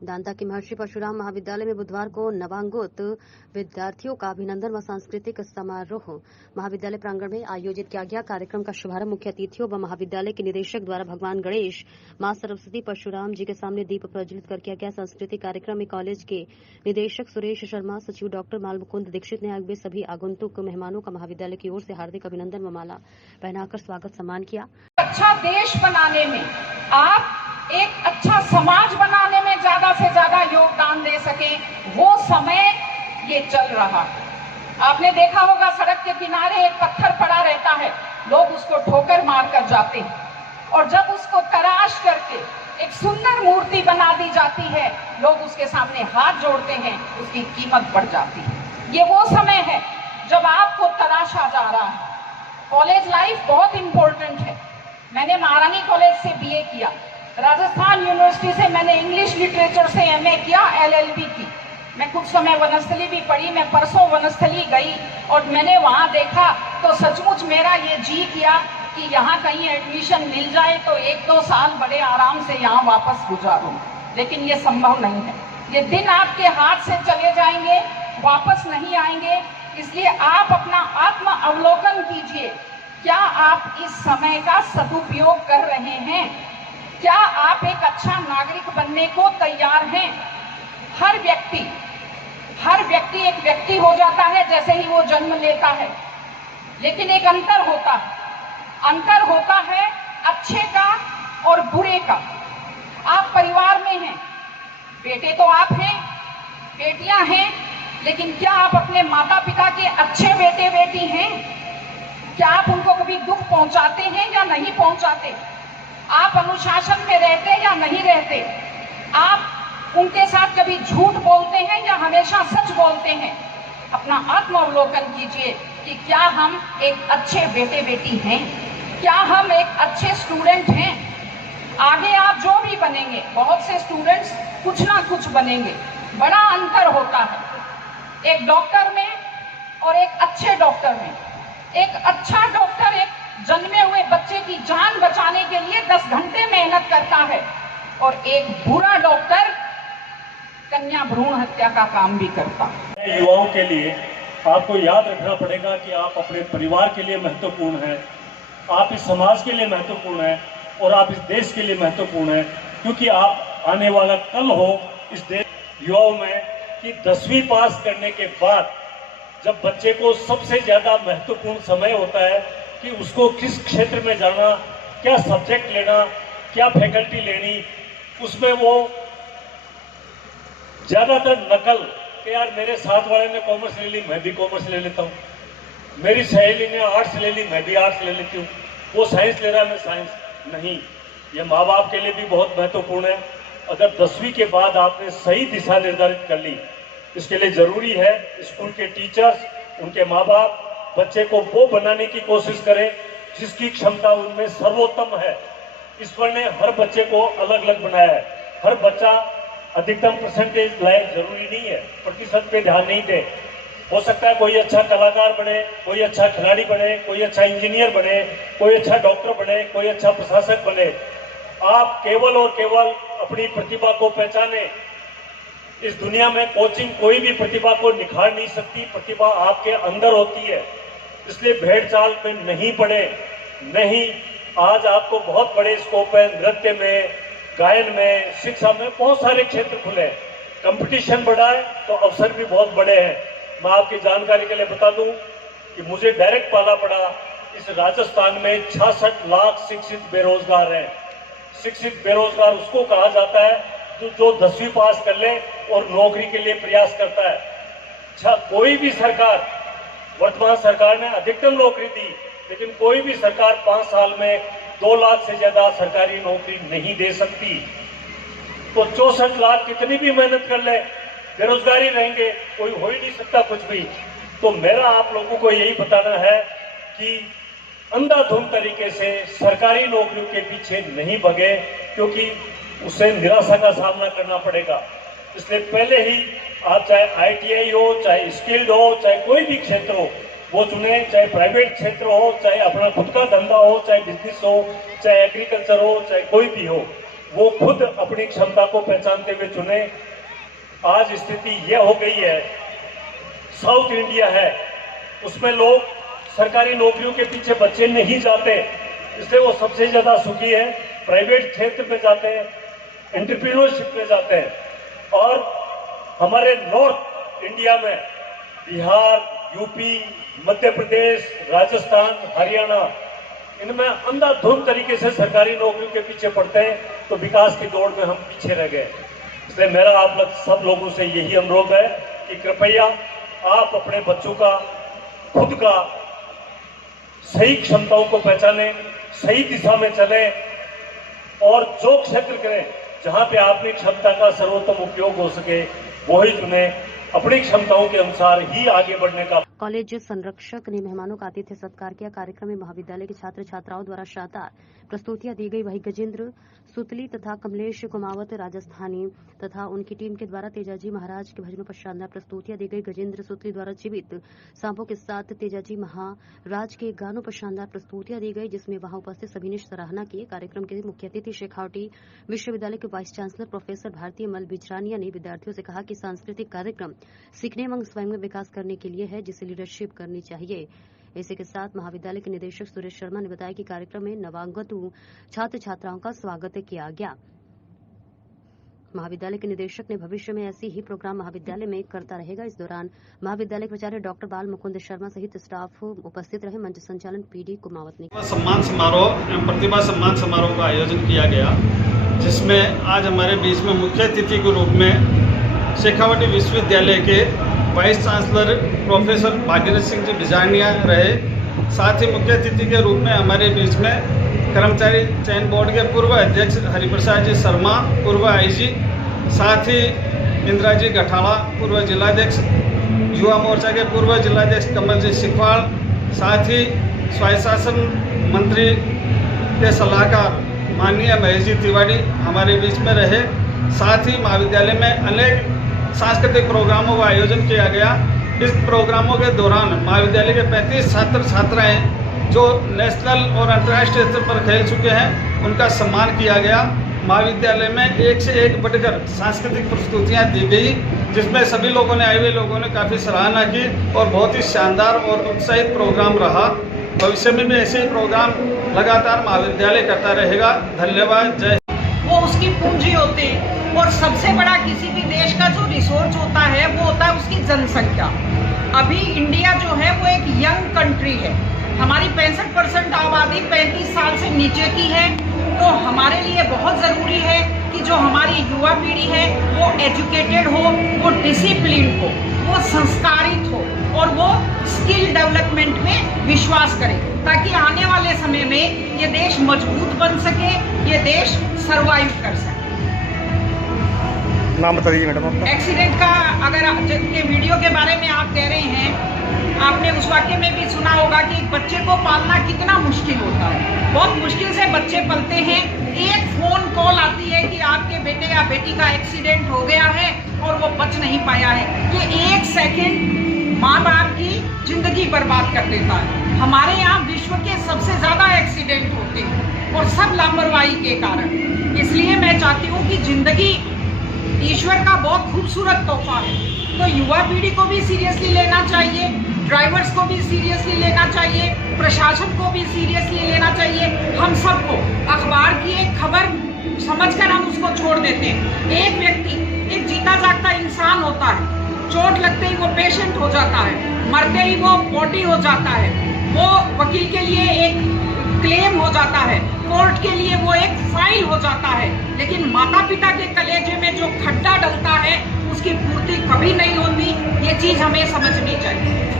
दांता के महर्षि परशुराम महाविद्यालय में बुधवार को नवांगोत विद्यार्थियों का अभिनंदन व सांस्कृतिक समारोह महाविद्यालय प्रांगण में आयोजित किया गया। कार्यक्रम का शुभारंभ मुख्य अतिथियों व महाविद्यालय के निदेशक द्वारा भगवान गणेश, मां सरस्वती, परशुराम जी के सामने दीप प्रज्वलित कर किया गया। सांस्कृतिक कार्यक्रम में कॉलेज के निदेशक सुरेश शर्मा, सचिव डॉक्टर मालमुकुंद दीक्षित ने आगे सभी आगंतुक मेहमानों का महाविद्यालय की ओर से हार्दिक अभिनंदन व माला पहनाकर स्वागत सम्मान किया। अच्छा देश बनाने में, आप एक अच्छा समाज बनाने में ज्यादा से ज्यादा योगदान दे सके, वो समय ये चल रहा। आपने देखा होगा सड़क के किनारे एक पत्थर पड़ा रहता है, लोग उसको ठोकर मार कर जाते हैं और जब उसको तराश करके एक सुंदर मूर्ति बना दी जाती है, लोग उसके सामने हाथ जोड़ते हैं, उसकी कीमत बढ़ जाती है। ये वो समय है जब आपको तराशा जा रहा है। कॉलेज लाइफ बहुत इंपॉर्टेंट है। मैंने महारानी कॉलेज से बीए किया, राजस्थान यूनिवर्सिटी से मैंने इंग्लिश लिटरेचर से एमए किया, एलएलबी की। मैं कुछ समय वनस्थली भी पढ़ी। मैं परसों वनस्थली गई और मैंने वहां देखा तो सचमुच मेरा ये जी किया कि यहाँ कहीं एडमिशन मिल जाए तो 1-2 साल बड़े आराम से यहाँ वापस गुजारूं, लेकिन ये संभव नहीं है। ये दिन आपके हाथ से चले जाएंगे, वापस नहीं आएंगे। इसलिए आप अपना आत्म अवलोकन कीजिए। क्या आप इस समय का सदुपयोग कर रहे हैं? क्या आप एक अच्छा नागरिक बनने को तैयार हैं? हर व्यक्ति एक व्यक्ति हो जाता है जैसे ही वो जन्म लेता है, लेकिन एक अंतर होता है अच्छे का और बुरे का। आप परिवार में हैं, बेटे तो आप हैं, बेटियां हैं, लेकिन क्या आप अपने माता पिता के अच्छे बेटे बेटी हैं? क्या आप उनको कभी दुख पहुंचाते हैं या नहीं पहुंचाते? आप अनुशासन में रहते या नहीं रहते? आप उनके साथ कभी झूठ बोलते हैं या हमेशा सच बोलते हैं? अपना आत्मावलोकन कीजिए कि क्या हम एक अच्छे बेटे बेटी हैं? क्या हम एक अच्छे स्टूडेंट हैं? आगे आप जो भी बनेंगे, बहुत से स्टूडेंट्स कुछ ना कुछ बनेंगे। बड़ा अंतर होता है एक डॉक्टर में और एक अच्छे डॉक्टर में। एक अच्छा डॉक्टर एक जन्मे हुए बच्चे की जान बचाने के लिए 10 घंटे मेहनत करता है और एक बुरा डॉक्टर कन्या भ्रूण हत्या का काम भी करता है। युवाओं के लिए आपको याद रखना पड़ेगा कि आप अपने परिवार के लिए महत्वपूर्ण हैं, आप इस समाज के लिए महत्वपूर्ण हैं और आप इस देश के लिए महत्वपूर्ण हैं, क्योंकि आप आने वाला कल हो इस देश युवाओं में कि 10वीं पास करने के बाद जब बच्चे को सबसे ज्यादा महत्वपूर्ण समय होता है कि उसको किस क्षेत्र में जाना, क्या सब्जेक्ट लेना, क्या फैकल्टी लेनी, उसमें वो ज्यादातर नकल कि यार मेरे साथ वाले ने कॉमर्स ले ली, मैं भी कॉमर्स ले लेता हूँ, मेरी सहेली ने आर्ट्स ले ली, मैं भी आर्ट्स ले लेती हूँ, वो साइंस ले रहा है, मैं साइंस नहीं। ये माँ बाप के लिए भी बहुत महत्वपूर्ण है। अगर 10वीं के बाद आपने सही दिशा निर्धारित कर ली, इसके लिए जरूरी है स्कूल के टीचर्स, उनके माँ बाप बच्चे को वो बनाने की कोशिश करें जिसकी क्षमता उनमें सर्वोत्तम है। ईश्वर ने हर बच्चे को अलग अलग बनाया है। हर बच्चा अधिकतम परसेंटेज लायक जरूरी नहीं है, प्रतिशत पे ध्यान नहीं दे। हो सकता है कोई अच्छा कलाकार बने, कोई अच्छा खिलाड़ी बने, कोई अच्छा इंजीनियर बने, कोई अच्छा डॉक्टर बने, कोई अच्छा प्रशासक बने। आप केवल और केवल अपनी प्रतिभा को पहचाने। इस दुनिया में कोचिंग कोई भी प्रतिभा को निखार नहीं सकती, प्रतिभा आपके अंदर होती है। इसलिए भेड़ चाल में नहीं पड़े। नहीं, आज आपको बहुत बड़े स्कोप है, नृत्य में, गायन में, शिक्षा में, बहुत सारे क्षेत्र खुले हैं। कंपटीशन बढ़ा है तो अवसर भी बहुत बड़े हैं। मैं आपकी जानकारी के लिए बता दूं कि मुझे डायरेक्ट पाला पड़ा, इस राजस्थान में 66 लाख शिक्षित बेरोजगार हैं। शिक्षित बेरोजगार उसको कहा जाता है जो 10वीं पास कर ले और नौकरी के लिए प्रयास करता है। अच्छा, कोई भी सरकार, वर्तमान सरकार ने अधिकतम नौकरी दी, लेकिन कोई भी सरकार 5 साल में 2 लाख से ज्यादा सरकारी नौकरी नहीं दे सकती। तो 64 लाख कितनी भी मेहनत कर ले, बेरोजगारी रहेंगे, कोई हो ही नहीं सकता कुछ भी। तो मेरा आप लोगों को यही बताना है कि अंधाधुंध तरीके से सरकारी नौकरियों के पीछे नहीं भगे, क्योंकि उससे निराशा का सामना करना पड़ेगा। इसलिए पहले ही आप चाहे ITI हो, चाहे स्किल्ड हो, चाहे कोई भी क्षेत्र हो, वो चुने, चाहे प्राइवेट क्षेत्र हो, चाहे अपना खुद का धंधा हो, चाहे बिजनेस हो, चाहे एग्रीकल्चर हो, चाहे कोई भी हो। वो खुद अपनी क्षमता को पहचानते हुए चुने। आज स्थिति यह हो गई है, साउथ इंडिया है, उसमें लोग सरकारी नौकरियों के पीछे बच्चे नहीं जाते, इसलिए वो सबसे ज्यादा सुखी है। प्राइवेट क्षेत्र में जाते हैं, एंटरप्रेन्योरशिप में जाते हैं। और हमारे नॉर्थ इंडिया में बिहार, यूपी, मध्य प्रदेश, राजस्थान, हरियाणा, इनमें अंधाधुंध तरीके से सरकारी नौकरियों के पीछे पड़ते हैं, तो विकास की दौड़ में हम पीछे रह गए। इसलिए मेरा आप लोग सब लोगों से यही अनुरोध है कि कृपया आप अपने बच्चों का, खुद का सही क्षमताओं को पहचानें, सही दिशा में चलें और जो क्षेत्र करें जहां पे आपकी क्षमता का सर्वोत्तम उपयोग हो सके वो ही चुनें। अपनी क्षमताओं के अनुसार ही आगे बढ़ने का। कॉलेज संरक्षक ने मेहमानों का आतिथ्य सत्कार किया। कार्यक्रम में महाविद्यालय के छात्र छात्राओं द्वारा शानदार प्रस्तुतियां दी गई। वहीं गजेंद्र सुतली तथा कमलेश कुमावत राजस्थानी तथा उनकी टीम के द्वारा तेजाजी महाराज के भजनों पर शानदार प्रस्तुतियां दी गई। गजेंद्र सुतली द्वारा जीवित सांपों के साथ तेजाजी महाराज के गानों पर शानदार प्रस्तुतियां दी गई, जिसमें वहां उपस्थित सभी ने सराहना की। कार्यक्रम के मुख्य अतिथि शेखावटी विश्वविद्यालय के वाइस चांसलर प्रोफेसर भारती मल बिजरानिया ने विद्यार्थियों से कहा कि सांस्कृतिक कार्यक्रम सीखने एवं स्वयं में विकास करने के लिए है, जिसे लीडरशिप करनी चाहिए। इसी के साथ महाविद्यालय के निदेशक सुरेश शर्मा ने बताया कि कार्यक्रम में नवागत छात्र छात्राओं का स्वागत किया गया। महाविद्यालय के निदेशक ने भविष्य में ऐसी ही प्रोग्राम महाविद्यालय में करता रहेगा। इस दौरान महाविद्यालय के प्राचार्य डॉक्टर बाल मुकुंद शर्मा सहित स्टाफ उपस्थित रहे। मंच संचालन पीडी कुमावत ने। सम्मान समारोह एवं प्रतिभा सम्मान समारोह का आयोजन किया गया, जिसमें आज हमारे बीच में मुख्य अतिथि के रूप में शेखावटी विश्वविद्यालय के vice chancellor professor Bhagirath Singh ji Bijarnia रहे। साथ ही मुख्य अतिथि के रूप में हमारे बीच में कर्मचारी चयन बोर्ड के पूर्व अध्यक्ष हरिप्रसाद जी शर्मा, पूर्व आईजी, साथ ही इंदिरा जी गठाड़ा, पूर्व जिलाध्यक्ष, युवा मोर्चा के पूर्व जिलाध्यक्ष कमल जी सिखवाड़, साथ ही स्वायत्त शासन मंत्री के सलाहकार माननीय महेश जी तिवारी हमारे बीच में रहे। साथ ही महाविद्यालय में अनेक सांस्कृतिक प्रोग्रामों का आयोजन किया गया। इस प्रोग्रामों के दौरान महाविद्यालय के 35 छात्र छात्राएं जो नेशनल और अंतर्राष्ट्रीय स्तर पर खेल चुके हैं, उनका सम्मान किया गया। महाविद्यालय में एक से एक बढ़कर सांस्कृतिक प्रस्तुतियां दी गई, जिसमें सभी लोगों ने, आए हुए लोगों ने काफ़ी सराहना की और बहुत ही शानदार और उत्साहित प्रोग्राम रहा। भविष्य में भी ऐसे ही प्रोग्राम लगातार महाविद्यालय करता रहेगा। धन्यवाद। जय। वो उसकी पूंजी होती है और सबसे बड़ा किसी भी देश का जो रिसोर्स होता है वो होता है उसकी जनसंख्या। अभी इंडिया जो है वो एक यंग कंट्री है। हमारी 65% आबादी 35 साल से नीचे की है। तो हमारे लिए बहुत ज़रूरी है कि जो हमारी युवा पीढ़ी है वो एजुकेटेड हो, वो डिसिप्लिन हो, वो संस्कारित हो और वो स्किल डेवलपमेंट में विश्वास करे, ताकि आने वाले समय में ये देश मजबूत बन सके, ये देश सरवाइव कर सके। नाम बता दीजिए मैडम आपका। एक्सीडेंट का अगर जिनके वीडियो के बारे में आप कह रहे हैं, आपने उस वाक्य में भी सुना होगा कि एक बच्चे को पालना कितना मुश्किल होता है। बहुत मुश्किल से बच्चे पलते हैं। एक फोन कॉल आती है कि आपके बेटे या बेटी का एक्सीडेंट हो गया है और वो बच नहीं पाया है। ये एक सेकंड माँ बाप की जिंदगी बर्बाद कर देता है। हमारे यहाँ विश्व के सबसे ज्यादा एक्सीडेंट होते हैं और सब लापरवाही के कारण। इसलिए मैं चाहती हूँ कि जिंदगी ईश्वर का बहुत खूबसूरत तोहफा है, तो युवा पीढ़ी को भी सीरियसली लेना चाहिए, ड्राइवर्स को भी सीरियसली लेना चाहिए, प्रशासन को भी सीरियसली लेना चाहिए। हम सबको अखबार की एक खबर समझकर हम उसको छोड़ देते हैं। एक व्यक्ति एक जीता जागता इंसान होता है, चोट लगते ही वो पेशेंट हो जाता है, मरते ही वो बॉडी हो जाता है, वो वकील के लिए एक क्लेम हो जाता है, कोर्ट के लिए वो एक फाइल हो जाता है। लेकिन माता पिता के कलेजे में जो खड्डा डलता है उसकी पूर्ति कभी नहीं होती। ये चीज हमें समझनी चाहिए।